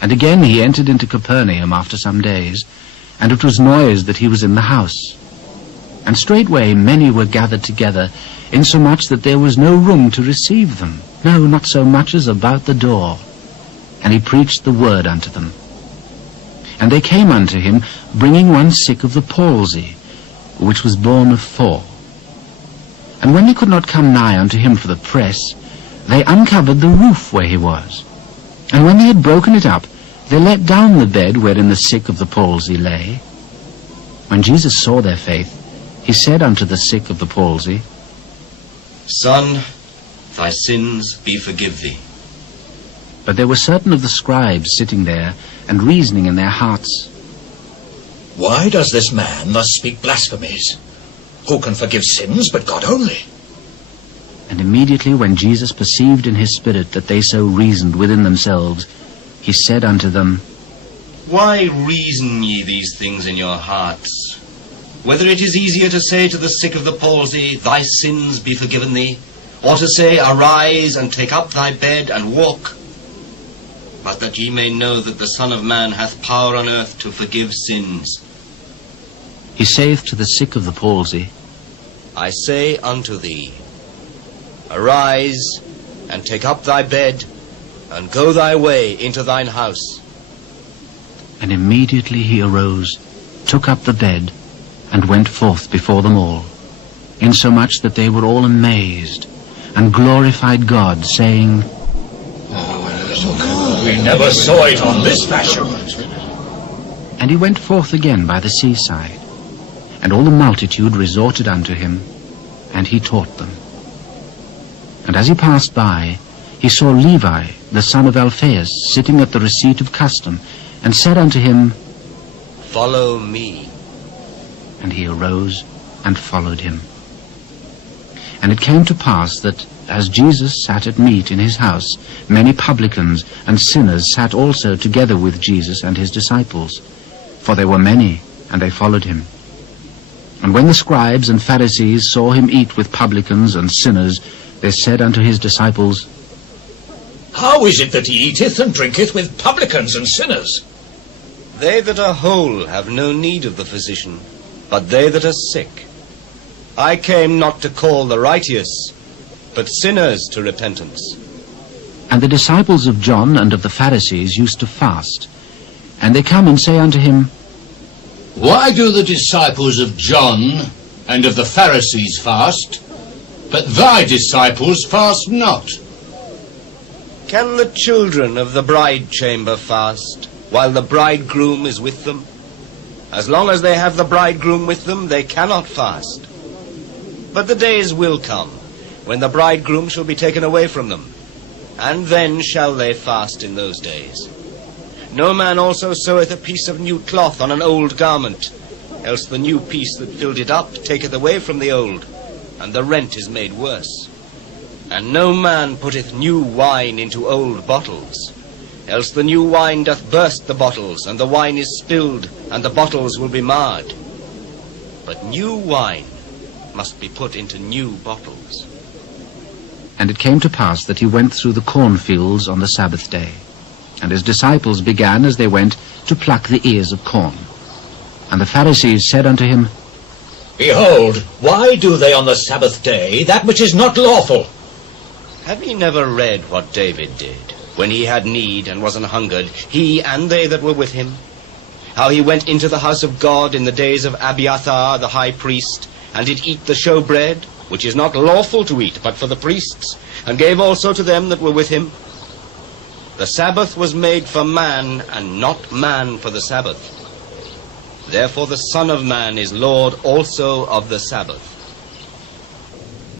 And again he entered into Capernaum after some days, and it was noised that he was in the house. And straightway many were gathered together, insomuch that there was no room to receive them, no, not so much as about the door. And he preached the word unto them. And they came unto him, bringing one sick of the palsy, which was borne of 4. And when they could not come nigh unto him for the press, they uncovered the roof where he was. And when they had broken it up, they let down the bed wherein the sick of the palsy lay. When Jesus saw their faith, he said unto the sick of the palsy, Son, thy sins be forgive thee. But there were certain of the scribes sitting there, and reasoning in their hearts, Why does this man thus speak blasphemies? Who can forgive sins but God only? And immediately when Jesus perceived in his spirit that they so reasoned within themselves, he said unto them, Why reason ye these things in your hearts? Whether it is easier to say to the sick of the palsy, Thy sins be forgiven thee, or to say, Arise, and take up thy bed, and walk. But that ye may know that the Son of Man hath power on earth to forgive sins. He saith to the sick of the palsy, I say unto thee, Arise, and take up thy bed, and go thy way into thine house. And immediately he arose, took up the bed, and went forth before them all, insomuch that they were all amazed, and glorified God, saying, We never saw it on this fashion. And he went forth again by the seaside, and all the multitude resorted unto him, and he taught them. And as he passed by, he saw Levi, the son of Alphaeus, sitting at the receipt of custom, and said unto him, Follow me. And he arose and followed him. And it came to pass that, as Jesus sat at meat in his house, many publicans and sinners sat also together with Jesus and his disciples. For there were many, and they followed him. And when the scribes and Pharisees saw him eat with publicans and sinners, they said unto his disciples, How is it that he eateth and drinketh with publicans and sinners? They that are whole have no need of the physician, but they that are sick. I came not to call the righteous, but sinners to repentance. And the disciples of John and of the Pharisees used to fast. And they come and say unto him, Why do the disciples of John and of the Pharisees fast, but thy disciples fast not? Can the children of the bride chamber fast, while the bridegroom is with them? As long as they have the bridegroom with them, they cannot fast. But the days will come, when the bridegroom shall be taken away from them, and then shall they fast in those days. No man also seweth a piece of new cloth on an old garment, else the new piece that filled it up taketh away from the old, and the rent is made worse. And no man putteth new wine into old bottles, else the new wine doth burst the bottles, and the wine is spilled, and the bottles will be marred. But new wine must be put into new bottles. And it came to pass that he went through the cornfields on the Sabbath day. And his disciples began, as they went, to pluck the ears of corn. And the Pharisees said unto him, Behold, why do they on the Sabbath day that which is not lawful? Have ye never read what David did, when he had need and was an hungered, he and they that were with him? How he went into the house of God in the days of Abiathar the high priest, and did eat the showbread, which is not lawful to eat, but for the priests, and gave also to them that were with him. The Sabbath was made for man, and not man for the Sabbath. Therefore the Son of Man is Lord also of the Sabbath.